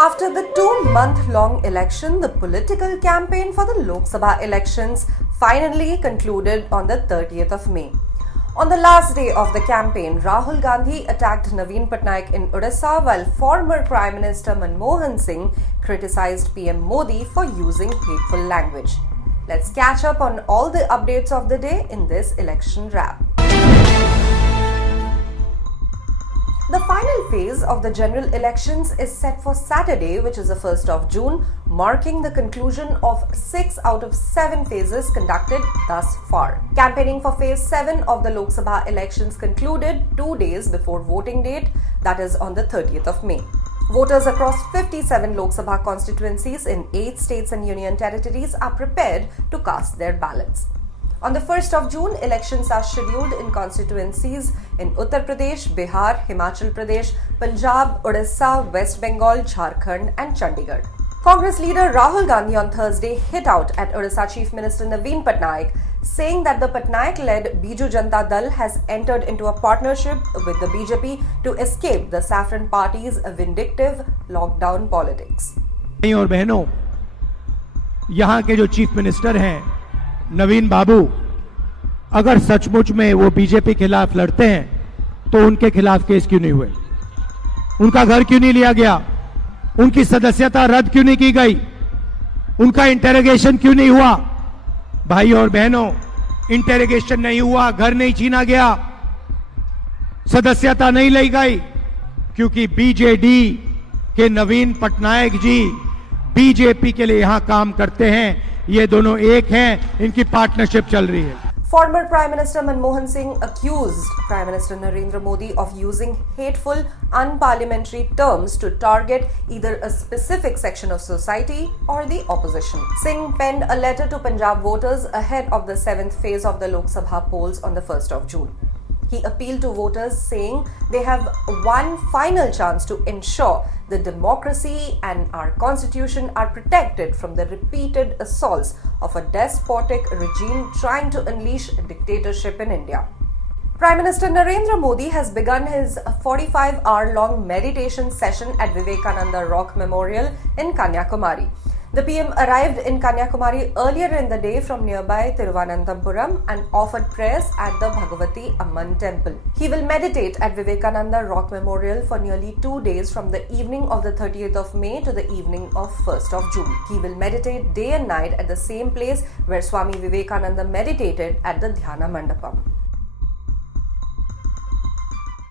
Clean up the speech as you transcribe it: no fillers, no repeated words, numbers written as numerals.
After the 2-month-long election, the political campaign for the Lok Sabha elections finally concluded on the 30th of May. On the last day of the campaign, Rahul Gandhi attacked Naveen Patnaik in Odisha, while former Prime Minister Manmohan Singh criticized PM Modi for using hateful language. Let's catch up on all the updates of the day in this election wrap. The final phase of the general elections is set for Saturday, which is the 1st of June, marking the conclusion of 6 out of 7 phases conducted thus far. Campaigning for phase 7 of the Lok Sabha elections concluded 2 days before voting date, that is on the 30th of May. Voters across 57 Lok Sabha constituencies in 8 states and union territories are prepared to cast their ballots. On the 1st of June, elections are scheduled in constituencies in Uttar Pradesh, Bihar, Himachal Pradesh, Punjab, Odisha, West Bengal, Jharkhand and Chandigarh. Congress leader Rahul Gandhi on Thursday hit out at Odisha Chief Minister Naveen Patnaik, saying that the Patnaik-led Biju Janata Dal has entered into a partnership with the BJP to escape the Saffron Party's vindictive lockdown politics. और बहनों, यहाँ के जो chief minister हैं नवीन बाबू, अगर सचमुच में वो बीजेपी के खिलाफ लड़ते हैं तो उनके खिलाफ केस क्यों नहीं हुए? उनका घर क्यों नहीं लिया गया? उनकी सदस्यता रद्द क्यों नहीं की गई? उनका इंटेरोगेशन क्यों नहीं हुआ? भाई और बहनों, इंटेरोगेशन नहीं हुआ, घर नहीं छीना गया, सदस्यता नहीं ली गई, क्योंकि बीजेडी के नवीन पटनायक जी बीजेपी के लिए यहां काम करते हैं। ये दोनों एक हैं, इनकी पार्टनरशिप चल रही है। Former Prime Minister Manmohan Singh accused Prime Minister Narendra Modi of using hateful, unparliamentary terms to target either a specific section of society or the opposition. Singh penned a letter to Punjab voters ahead of the 7th phase of the Lok Sabha polls on the 1st of June. He appealed to voters, saying they have one final chance to ensure the democracy and our constitution are protected from the repeated assaults of a despotic regime trying to unleash dictatorship in India. Prime Minister Narendra Modi has begun his 45-hour-long meditation session at Vivekananda Rock Memorial in Kanyakumari. The PM arrived in Kanyakumari earlier in the day from nearby Thiruvananthapuram and offered prayers at the Bhagavati Amman temple. He will meditate at Vivekananda Rock Memorial for nearly 2 days from the evening of the 30th of May to the evening of 1st of June. He will meditate day and night at the same place where Swami Vivekananda meditated at the Dhyana Mandapam.